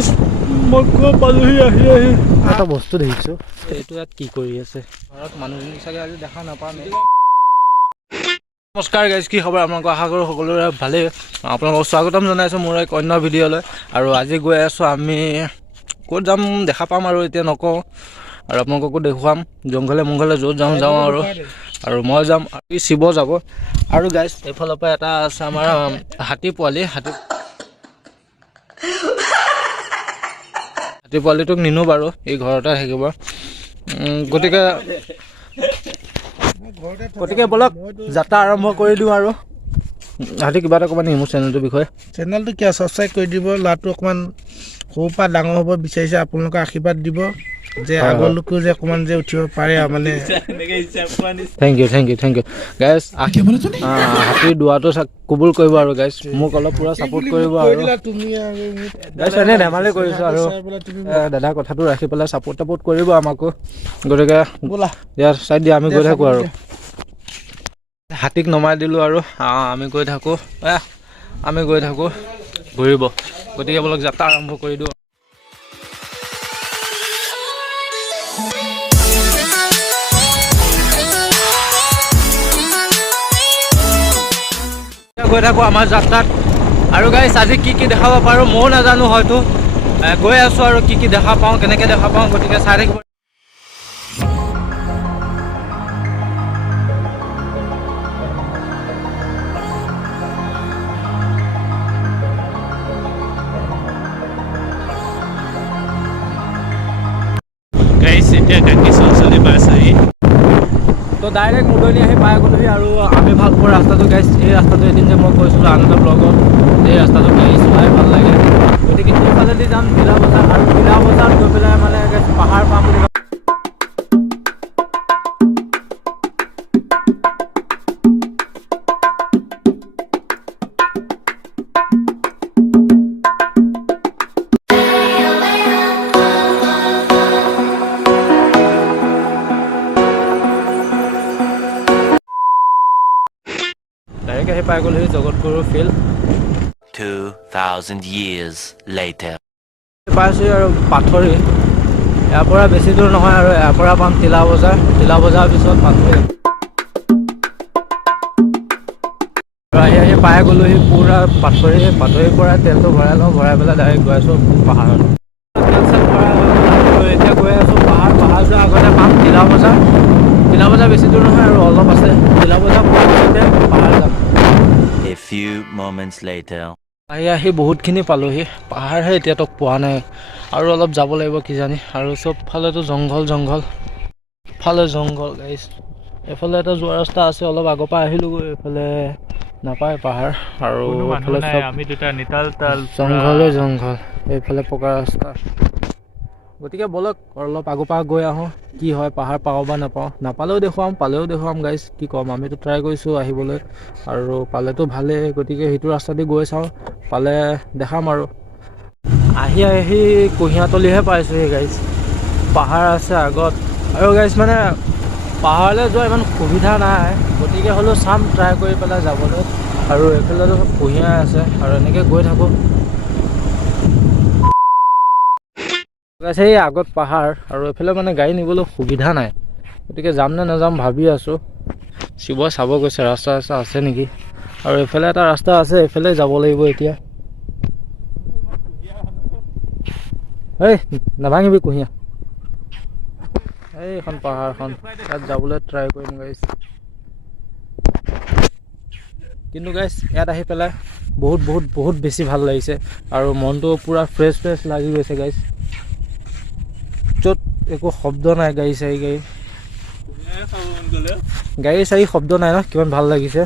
গাইছ মই পালোহি আহি এটা বস্তু দেখিছোঁ এইটো ইয়াত কি কৰি আছে ঘৰত মানুহজনী চাগে আজি দেখা নাপাওঁ নমস্কাৰ গাইজ কি খবৰ আপোনালোকক আশা কৰোঁ সকলোৰে ভালেই আপোনালোকক স্বাগতম জনাইছোঁ মোৰ এক অন্য ভিডিঅ'লৈ আৰু আজি গৈ আছোঁ আমি ক'ত যাম দেখা পাম আৰু এতিয়া নকওঁ আৰু আপোনালোককো দেখুৱাম জংঘলে মংঘলে য'ত যাওঁ আৰু মই যাম আৰু শিৱ যাব আৰু গাইজ এইফালৰ পৰা এটা আছে আমাৰ হাতী পোৱালিটোক নিনো বাৰু এই ঘৰতে থাকিব গতিকে বলক যাত্ৰা আৰম্ভ কৰি দিওঁ আৰু হাতী কিবা এটা ক'ব নেকি মোৰ চেনেলটোৰ বিষয়ে চেনেলটো কিয় ছাবস্ক্ৰাইব কৰি দিব ল'ৰাটো অকণমান সৰুৰ পৰা ডাঙৰ হ'ব বিচাৰিছে আপোনালোকে আশীৰ্বাদ দিব যে আগলৈকো যে অকণমান যে উঠিব পাৰে মানে থেংক ইউ গাইজ হাতীৰ দুৱাটো কবুল কৰিব আৰু গাইজ মোক অলপ পূৰা ছাপোৰ্ট কৰিব আৰু গাইজ এনেই ধেমালি কৰিছোঁ আৰু দাদা কথাটো ৰাখি পেলাই ছাপোৰ্ট কৰিব আমাকো গতিকে ইয়াৰ চাইড দিয়া আমি গৈ থাকোঁ আৰু হাতীক নমাই দিলোঁ আৰু আমি গৈ থাকোঁ ঘূৰিব গতিকে বলক যাত্ৰা আৰম্ভ কৰি দিওঁ গৈ থাকোঁ আমাৰ যাত্ৰাত আৰু গাইজ আজি কি দেখাব পাৰোঁ ময়ো নাজানো হয়তো গৈ আছোঁ আৰু কি দেখা পাওঁ কেনেকৈ দেখা পাওঁ গতিকে চাই থাকিব এতিয়া কাকি চলি পাইছেহি তো ডাইৰেক্ট মুদলি আহি পাই গ'লোহি আৰু আমি ভাল পোৱা ৰাস্তাটো গাইছ এই ৰাস্তাটো এদিন যে মই কৈছিলোঁ আন এটা ব্লগত এই ৰাস্তাটো গাড়ী চলাই ভাল লাগে গতিকে সেইফালেদি যাম ভিলা বজাৰ আৰু ভিলা বজাৰত গৈ পেলাই মানে পাহাৰ পাম বুলি আহি পাই গ'লোহি জগতগুৰু ফিল্ড 2000 years later পাইছোঁ আৰু পাথৰি ইয়াৰ পৰা বেছি দূৰ নহয় আৰু ইয়াৰ পৰা পাম তিলা বজাৰ পিছত পাথৰি আহি পাই গ'লোহি পূৰা পাথৰিৰ পৰা তেলটো ভৰাই লওঁ ভৰাই পেলাই ডাইৰেক্ট গৈ আছোঁ পাহাৰত এতিয়া গৈ আছোঁ পাহাৰ যোৱাৰ আগতে পাম তিলা বজাৰ বেছি দূৰ নহয় আৰু অলপ আছে তিলা বজাৰ পোৱাৰ পিছতে পাহাৰ যাম A few moments later আহি বহুতখিনি পালোহি পাহাৰহে এতিয়াতো পোৱা নাই আৰু অলপ যাব লাগিব কিজানি আৰু চবফালেতো জংঘল গাইছ এইফালে এটা যোৱা ৰাস্তা আছে অলপ আগৰ পৰা আহিলোগৈ এইফালে নাপায় পাহাৰ আৰু আমি দুটা নিতাল জংঘল এইফালে পকা ৰাস্তা গতিকে বলক অলপ আগৰ পৰা গৈ আহোঁ কি হয় পাহাৰ পাওঁ বা নাপালেও দেখুৱাম পালেও দেখুৱাম গাইজ কি ক'ম আমিতো ট্ৰাই কৰিছোঁ আহিবলৈ আৰু পালেতো ভালেই গতিকে সেইটো ৰাস্তা দি গৈ চাওঁ পালে দেখাম আৰু আহি কুঁহিয়াতলিহে পাইছোঁহি গাইজ পাহাৰ আছে আগত আৰু গাইজ মানে পাহাৰলৈ যোৱা ইমান সুবিধা নাই গতিকে হ'লেও চাম ট্ৰাই কৰি পেলাই যাবলৈ আৰু এইফালেতো কুঁহিয়াৰ আছে আৰু এনেকৈ গৈ থাকোঁ সেই আগত পাহাৰ আৰু এইফালে মানে গাড়ী নিবলৈ সুবিধা নাই গতিকে যাম নে নাযাম ভাবি আছোঁ শিৱ চাব গৈছে ৰাস্তা আছে নেকি আৰু এইফালে এটা ৰাস্তা আছে এইফালে যাব লাগিব এতিয়া এই নাভাঙিবি কুঁহিয়া এইখন পাহাৰখন তাত যাবলৈ ট্ৰাই কৰিম গাইজ কিন্তু গাইজ ইয়াত আহি পেলাই বহুত বেছি ভাল লাগিছে আৰু মনটো পূৰা ফ্ৰেছ লাগি গৈছে গাইজ য'ত একো শব্দ নাই গাড়ী চাৰি শব্দ নাই ন কিমান ভাল লাগিছে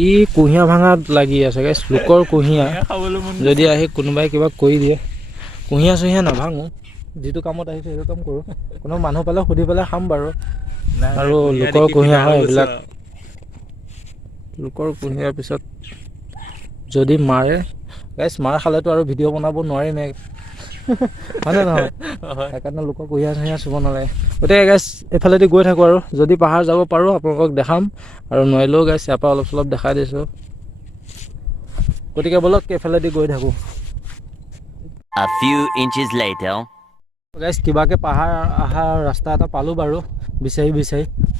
ই কুঁহিয়া ভাঙাত লাগি আছে গাইছ লোকৰ কুঁহিয়া যদি আহি কোনোবাই কিবা কৰি দিয়ে কুঁহিয়া নাভাঙো যিটো কামত আহিছে সেইটো কাম কৰোঁ কোনো মানুহ পালে সুধি পেলাই খাম বাৰু আৰু লোকৰ কুঁহিয়া হয় এইবিলাক লোকৰ কুঁহিয়াৰ পিছত যদি মাৰে গাইছ মাৰ খালেতো আৰু ভিডিঅ' বনাব নোৱাৰিমে হয়নে নহয় সেইকাৰণে লোকৰ কুঁহিয়া চুব নালাগে গতিকে গাইছ এইফালেদি গৈ থাকোঁ আৰু যদি পাহাৰ যাব পাৰোঁ আপোনালোকক দেখাম আৰু নোৱাৰিলেও গাইছ ইয়াৰ পৰা অলপ চলপ দেখাই দিছোঁ গতিকে বলক এইফালেদি গৈ থাকোঁ A few inches later. গাইছ কিবাকে পাহাৰ অহাৰ ৰাস্তা এটা পালোঁ বাৰু বিচাৰি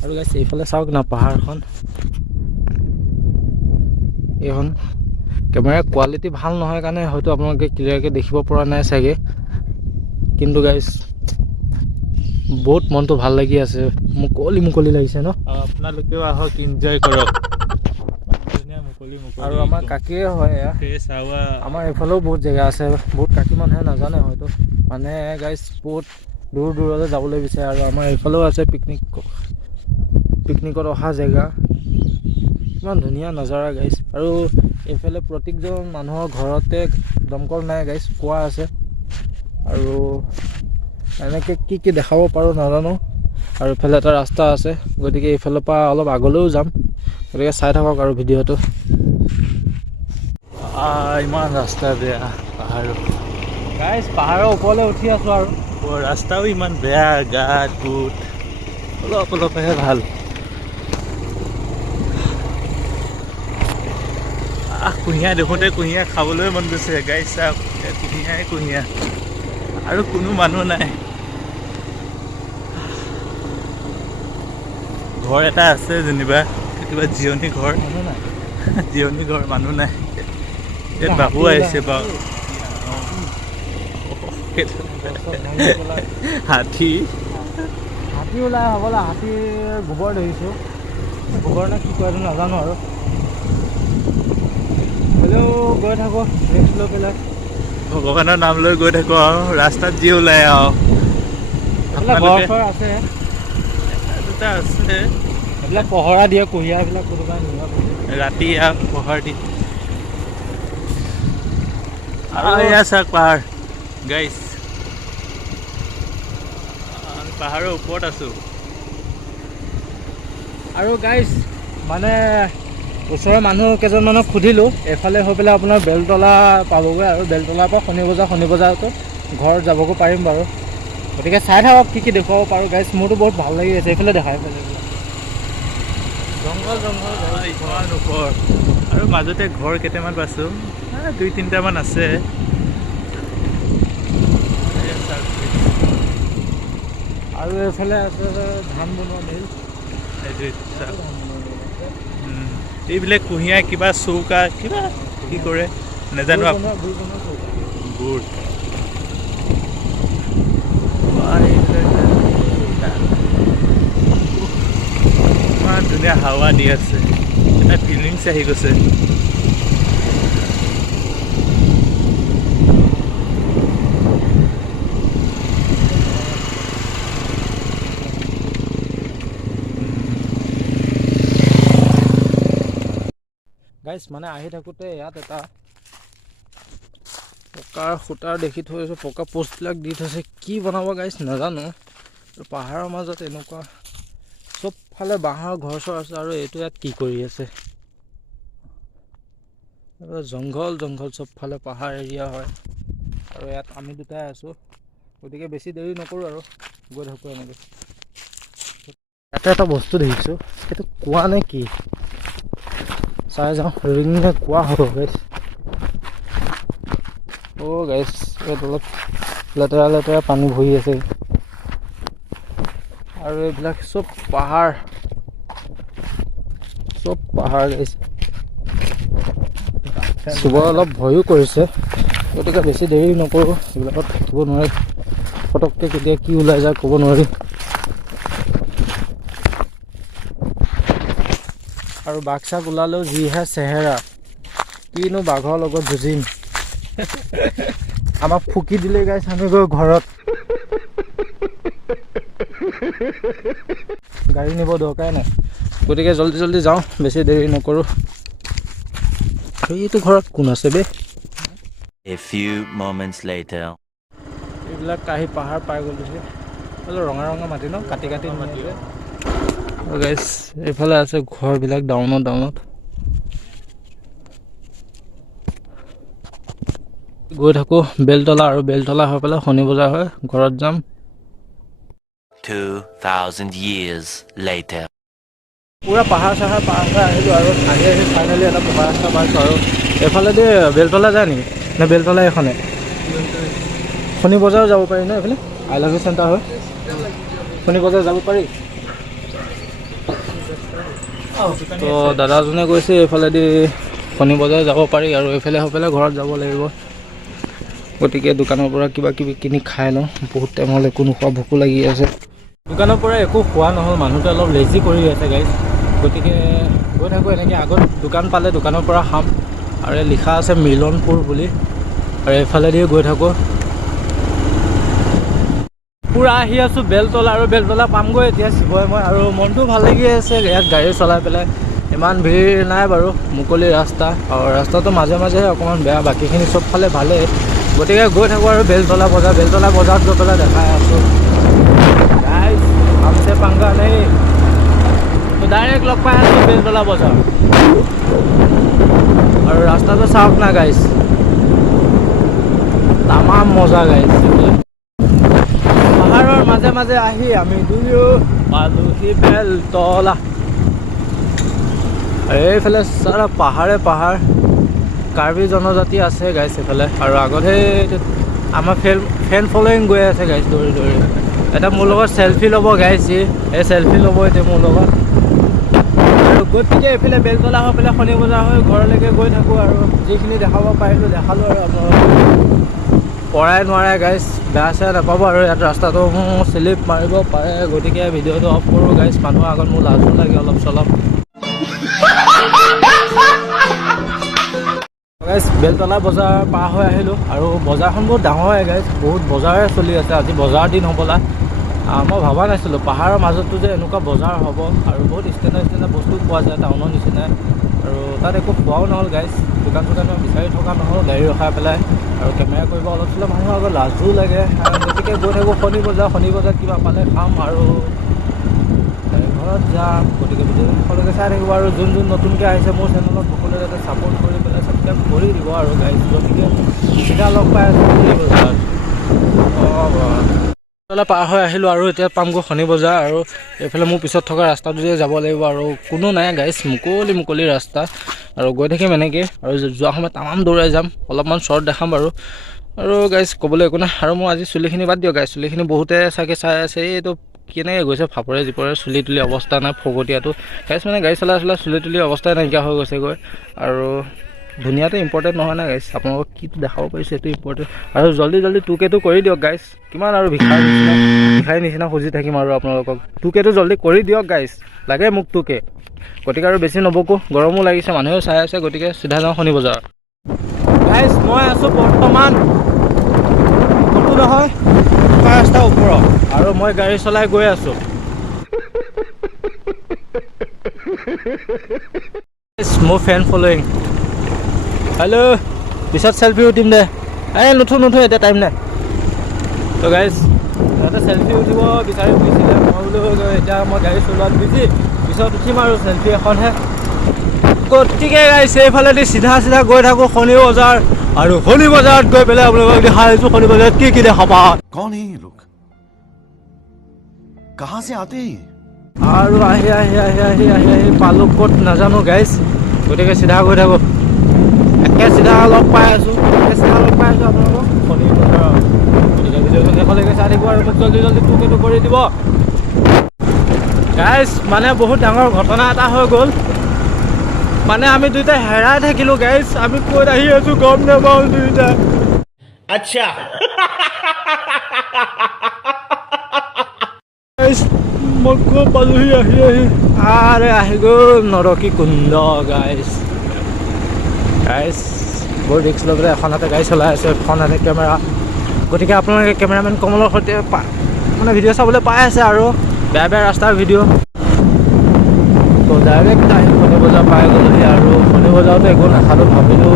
আৰু গাইছ এইফালে চাওক না পাহাৰখন এইখন কেমেৰাৰ কোৱালিটি ভাল নহয় কাৰণে হয়তো আপোনালোকে ক্লিয়াৰকৈ দেখিব পৰা নাই চাগে কিন্তু গাইছ বহুত মনটো ভাল লাগি আছে মুকলি লাগিছে ন আপোনালোকেও আহক এনজয় কৰক আৰু আমাৰ কাকিয়ে হয় এয়া আমাৰ এইফালেও বহুত জেগা আছে বহুত কাকি মানুহে নাজানে হয়তো মানে গাইছ বহুত দূৰলৈ যাবলৈ বিচাৰে আৰু আমাৰ এইফালেও আছে পিকনিকত অহা জেগা ইমান ধুনীয়া নজাৰা গাইছ আৰু এইফালে প্ৰত্যেকজন মানুহৰ ঘৰতে দমকল নাই গাইছ কুঁৱা আছে আৰু এনেকৈ কি দেখাব পাৰোঁ নাজানো আৰু এইফালে এটা ৰাস্তা আছে গতিকে এইফালৰ পৰা অলপ আগলৈও যাম গতিকে চাই থাকক আৰু ভিডিঅ'টো ইমান ৰাস্তা বেয়া গাইছ পাহাৰৰ ওপৰলৈ উঠি আছোঁ আৰু ৰাস্তাও ইমান বেয়া গাত গোট অলপহে ভাল কুঁহিয়াৰ দেখোঁতে কুঁহিয়াৰ খাবলৈ মন গৈছে গাইছ চাওক কুঁহিয়াৰ আৰু কোনো মানুহ নাই ঘৰ এটা আছে যেনিবা কিবা জিৰণি ঘৰ মানুহ নাই ইয়াত বাবু আহিছে বাৰু হাতী ওলাই হ'বলা হাতীৰ গোবৰ দেখিছোঁ গোবৰ নে কি কয় নাজানো আৰু হ'লেও গৈ থাকোঁ ৰেষ্ট লৈ পেলাই ভগৱানৰ নাম লৈ গৈ থাকোঁ আৰু ৰাস্তাত যি ওলাই আৰু ঘৰ আছে দুটা আছে এইবিলাক পহৰা দিয়ে কুঁহিয়াৰবিলাক কোনোবাই নিয়ম ৰাতি পহৰ দি আৰু এয়া চাওক পাহাৰ গাইছ আমি পাহাৰৰ ওপৰত আছোঁ আৰু গাইছ মানে ওচৰৰ মানুহ কেইজনমানক সুধিলোঁ এইফালে হৈ পেলাই আপোনাৰ বেলতলা পাবগৈ আৰু বেলতলাৰ পৰা শনি বজাৰতো ঘৰ যাবগৈ পাৰিম বাৰু গতিকে চাই থাকক কি দেখুৱাব পাৰোঁ গাইছ মোৰতো বহুত ভাল লাগি আছে এইফালে দেখাই পেলাই জংঘল ইমান ওপৰ আৰু মাজতে ঘৰ কেইটামান পাইছোঁ 2-3টামান আছে আৰু এইফালে আছে ধান বনোৱা মিল এইবিলাক কুঁহিয়াৰ কিবা চৌকা কিবা কি কৰে নাজানো গুড় ইমান ধুনীয়া হাৱা দি আছে এটা ফিলিংছ আহি গৈছে গাইছ মানে আহি থাকোঁতে ইয়াত এটা পকাৰ খুঁটাৰ দেখি থৈছোঁ পকা পোষ্টবিলাক দি থৈছে কি বনাব গাইছ নাজানো পাহাৰৰ মাজত এনেকুৱা চবফালে বাঁহৰ ঘৰ চৰ আছে আৰু এইটো ইয়াত কি কৰি আছে জংঘল চবফালে পাহাৰ এৰিয়া হয় আৰু ইয়াত আমি দুটাই আছোঁ গতিকে বেছি দেৰি নকৰোঁ আৰু গৈ থাকোঁ এনেকৈ ইয়াতে এটা বস্তু দেখিছোঁ সেইটো কোৱা নে কি চাই যাওঁ ৰিঙে কোৱা হ'ব গাইছ গাইছ ইয়াত অলপ লেতেৰা পানী ভৰি আছে আৰু এইবিলাক চব পাহাৰ গাইছ চুব অলপ ভয়ো কৰিছে গতিকে বেছি দেৰি নকৰোঁ এইবিলাকত থাকিব নোৱাৰি ফটককৈ কেতিয়া কি ওলাই যায় ক'ব নোৱাৰি আৰু বাঘ চাঘ ওলালেও যিহে চেহেৰা কিনো বাঘৰ লগত যুঁজিম আমাক ফুকি দিলে গাইছ আমি গৈ ঘৰত গাড়ী নিব দৰকাৰ নাই গতিকে জল্দি যাওঁ বেছি দেৰি নকৰোঁ এইটো ঘৰত কোন আছে বে A few moments later. এইবিলাক কাহি পাহাৰ পাই গ'লোহি ৰঙা মাটি ন কাটি মাটি গাইছ এইফালে আছে ঘৰবিলাক ডাউনত গৈ থাকোঁ বেলতলা আৰু বেলতলা হৈ পেলাই শনি বজাৰ হয় ঘৰত যাম 2000 years later. পুৰা পাহাৰ চাহাৰ পাৰ হৈ আহিলোঁ আৰু আহি ফাইনেলি এটা পকা ৰাস্তা পাইছোঁ আৰু এইফালেদি বেলতলা যায় নেকি নে বেলতলা এইখনে শনি বজাৰ যাব পাৰি ন এইফালে আই লাভ ইউ চেণ্টাৰ হয় শনি বজাৰ যাব পাৰি তো দাদাজনে কৈছে এইফালেদি শনি বজাৰ যাব পাৰি আৰু এইফালে হৈ ঘৰত যাব লাগিব গতিকে দোকানৰ পৰা কিবা কিবি কিনি খাই লওঁ বহুত টাইম হ'ল একো নোখোৱা ভোকো লাগি আছে দোকানৰ পৰা একো খোৱা নহ'ল মানুহটো অলপ লেজি কৰি আছে গাইজ গতিকে গৈ থাকোঁ এনেকৈ আগত দোকান পালে দোকানৰ পৰা খাম আৰু লিখা আছে মিলনপুৰ বুলি আৰু এইফালেদি গৈ থাকোঁ পূৰা আহি আছোঁ বেলতলা আৰু বেলতলা পামগৈ এতিয়া শিৱই মই আৰু মনটো ভাল লাগি আছে ইয়াত গাড়ী চলাই পেলাই ইমান ভিৰ নাই বাৰু মুকলি ৰাস্তা আৰু ৰাস্তাটো মাজে মাজেহে অকণমান বেয়া বাকীখিনি চবফালে ভালেই গতিকে গৈ থাকোঁ আৰু বেলতলা বজাৰত গৈ পেলাই দেখাই আছোঁ গাইজ हमसे पंगा नहीं तो डायरेक्ट लग पाए तो बेलतला बजार और रास्ता तो साफ ना गाइस तमाम मजा गाइस पहाड़र माजे माजे आही आमी दुयो पालुही बेलतला এইফালে সারা পাহাড়ে পাহাড় কাৰ্বি জনজাতি আছে গাইছ এইফালে আৰু আগতহে আমাৰ ফেন ফলোইং গৈ আছে গাইছ দৌৰি দৌৰি এটা মোৰ লগত চেলফি ল'ব গাইছ এই চেলফি ল'ব এতিয়া মোৰ লগত আৰু গতিকে এইফালে বেলতলা হৈ পেলাই শনি বজাৰ হৈ ঘৰলৈকে গৈ থাকোঁ আৰু যিখিনি দেখাব পাৰিলোঁ দেখালোঁ আৰু আপোনালোকক পৰাই নোৱাৰে গাইছ বেয়া চেয়া নাপাব আৰু ইয়াত ৰাস্তাটো শ্লিপ মাৰিব পাৰে গতিকে ভিডিঅ'টো অফ কৰোঁ গাইছ মানুহৰ আগত মোৰ লাজো লাগে অলপ চলপ গাইছ বেলতলা বজাৰ পাৰ হৈ আহিলোঁ আৰু বজাৰখন বহুত ডাঙৰ হয় গাইছ বহুত বজাৰে চলি আছে আজি বজাৰ দিন হ'বলা মই ভবা নাছিলোঁ পাহাৰৰ মাজতো যে এনেকুৱা বজাৰ হ'ব আৰু বহুত ষ্টেণ্ডাৰ্ড বস্তু পোৱা যায় টাউনৰ নিচিনাই আৰু তাত একো পোৱাও নহ'ল গাইছ দোকান বিচাৰি থকা নহ'ল গাড়ী ৰখাই পেলাই আৰু কেমেৰা কৰিব অলপ চলপ মানুহৰ আগত লাজো লাগে গতিকে গৈ থাকোঁ শনি বজাৰ কিবা পালে খাম আৰু ঘৰত যাম গতিকে সকলোকে চাই থাকিব আৰু যোন নতুনকৈ আহিছে মোৰ চেনেলত সকলোৱে যাতে ছাপোৰ্ট কৰি পেলাই ছাবস্ক্ৰাইব কৰি দিব আৰু গাইজ গতিকে চিধা লগ পাই আছোঁ শনি বজাৰত পাৰ হৈ আহিলোঁ আৰু এতিয়া পামগৈ শনি বজাৰ আৰু এইফালে মোৰ পিছত থকা ৰাস্তাটোতে যাব লাগিব আৰু কোনো নাই গাইজ মুকলি ৰাস্তা আৰু গৈ থাকিম এনেকৈ আৰু যোৱা সময়ত তামাম দৌৰাই যাম অলপমান শ্বৰ্ট দেখাম বাৰু আৰু গাইজ ক'বলৈ একো নাই আৰু মই আজি চুলিখিনি বাদ দিয়ক গাইজ চুলিখিনি বহুতে চাগে চাই আছে এইটো কেনেকৈ গৈছে ফাপৰে জিপৰে চুলি তুলি অৱস্থা নাই ফকটীয়াটো গাইছ মানে গাড়ী চলাই চুলি তুলি অৱস্থাই নাইকিয়া হৈ গৈছেগৈ আৰু ধুনীয়াটো ইম্পৰ্টেণ্ট নহয় না গাইছ আপোনালোকক কিটো দেখাব পাৰিছোঁ সেইটো ইম্পৰ্টেণ্ট আৰু জল্দি 2Kটো কৰি দিয়ক গাইছ কিমান আৰু ভিখাৰী নিচিনা খুজি থাকিম আৰু আপোনালোকক 2Kটো জল্দি কৰি দিয়ক গাইছ লাগে মোক 2K গতিকে আৰু বেছি নবকো গৰমো লাগিছে মানুহেও চাই আছে গতিকে চিধা যাওঁ শনি বজাৰ গাইছ মই আছোঁ বৰ্তমান ক'তো নহয় ৰাস্তাৰ ওপৰত আৰু মই গাড়ী চলাই গৈ আছোঁ মোৰ ফেন ফলোইং হেল্ল' পিছত চেলফি উঠিম দে এই নুঠো এতিয়া টাইম নাই তো গাইজ সিহঁতে চেলফি উঠিব বিচাৰি ফুৰিছিলে মই বোলো এতিয়া মই গাড়ী চলোৱাত বিজি পিছত উঠিম আৰু চেলফি এখনহে গতিকে গাইজ এইফালেদি চিধা গৈ থাকোঁ শনি বজাৰ আৰু শনি বজাৰত গৈ পেলাই আপোনালোকক দেখাই আছোঁ শনি বজাৰত কি দেখাবা कौन है ये लोग कहाँ से आते हैं আৰু আহি পালোঁ ক'ত নাজানো গাইজ গতিকে চিধা গৈ থাকোঁ একে চিধা লগ পাই আছোঁ আপোনালোকক শনি বজাৰত গতিকে ভিডিঅ'টো শেষলৈকে চাই থাকিব আৰু মোক জল্দি 2Kটো কৰি দিব গাইজ মানে বহুত ডাঙৰ ঘটনা এটা হৈ গ'ল মানে আমি দুইটা হেৰাই থাকিলোঁ গাইজ আমি ক'ত আহি আছোঁ গম নাপাওঁ দুইটা अच्छा মই ক'ত পালোহি আহি গ'ল নৰকি কুণ্ড গাইজ বৰ ৰিক্স লৈ পেলাই এখন হাতে গাড়ী চলাই আছে এখন হাতে কেমেৰা গতিকে আপোনালোকে কেমেৰামেন কমলৰ সৈতে মানে ভিডিঅ' চাবলৈ পাই আছে আৰু বেয়া ৰাস্তাৰ ভিডিঅ' তো ডাইৰেক্ট আহি শনি বজাৰ পাই গ'লহি আৰু শনি বজাৰতো একো নাখালোঁ ভাবিলোঁ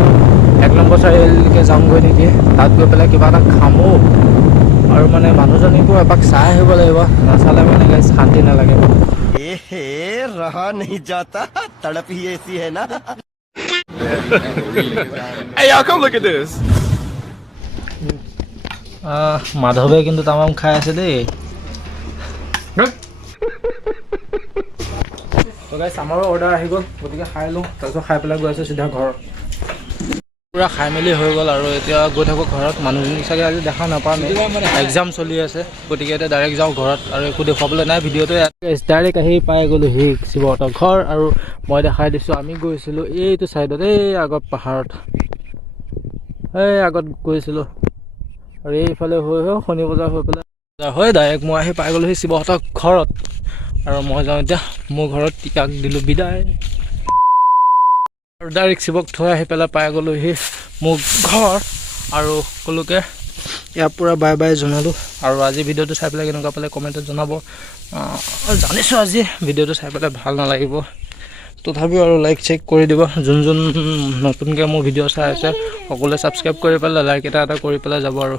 1 নম্বৰ চাৰিআলিলৈকে যামগৈ নেকি তাত গৈ পেলাই কিবা এটা খামো আৰু মানে মানুহজনীকো এপাক চাই আহিব লাগিব নাচালে মানে গাইজ শান্তি নালাগে रहा नहीं जाता तड़प ही ऐसी है ना Hey, y'all, come look at this. মাধৱে কিন্তু তামাম খাই আছে দেই তো গাইজ আমাৰো অৰ্ডাৰ আহি গ'ল গতিকে খাই লওঁ তাৰপিছত খাই পেলাই গৈ আছোঁ চিধা ঘৰত পুৰা খাই মেলি হৈ গ'ল আৰু এতিয়া গৈ থাকোঁ ঘৰত। মানুহজনী চাগে আজি দেখা নাপাম, এক্সাম চলি আছে, গতিকে এতিয়া ডাইৰেক্ট যাওঁ ঘৰত আৰু একো দেখুৱাবলৈ নাই ভিডিঅ'টো। ডাইৰেক্ট আহি পাই গ'লোঁ সি শিৱহঁতৰ ঘৰ আৰু মই দেখাই দিছোঁ আমি গৈছিলোঁ এইটো ছাইডত, এই আগত পাহাৰত, এই আগত গৈছিলোঁ আৰু এইফালে হৈ শনি বজাৰ হৈ পেলাই হয় ডাইৰেক্ট মই আহি পাই গ'লোঁ সি শিৱহঁতৰ ঘৰত আৰু মই যাওঁ এতিয়া মোৰ ঘৰত। টিকাক দিলোঁ বিদায় আৰু ডাইৰেক্ট শিৱক থৈ আহি পেলাই পাই গ'লোঁ সি মোৰ ঘৰ আৰু সকলোকে ইয়াৰ পৰা বাই বাই জনালোঁ। আৰু আজি ভিডিঅ'টো চাই পেলাই কেনেকুৱা পালে কমেণ্টত জনাব। জানিছোঁ আজি ভিডিঅ'টো চাই পেলাই ভাল নালাগিব, তথাপিও আৰু লাইক চেক কৰি দিব। যোন নতুনকৈ মোৰ ভিডিঅ' চাই আছে সকলোৱে ছাবস্ক্ৰাইব কৰি পেলাই লাইক এটা কৰি পেলাই যাব আৰু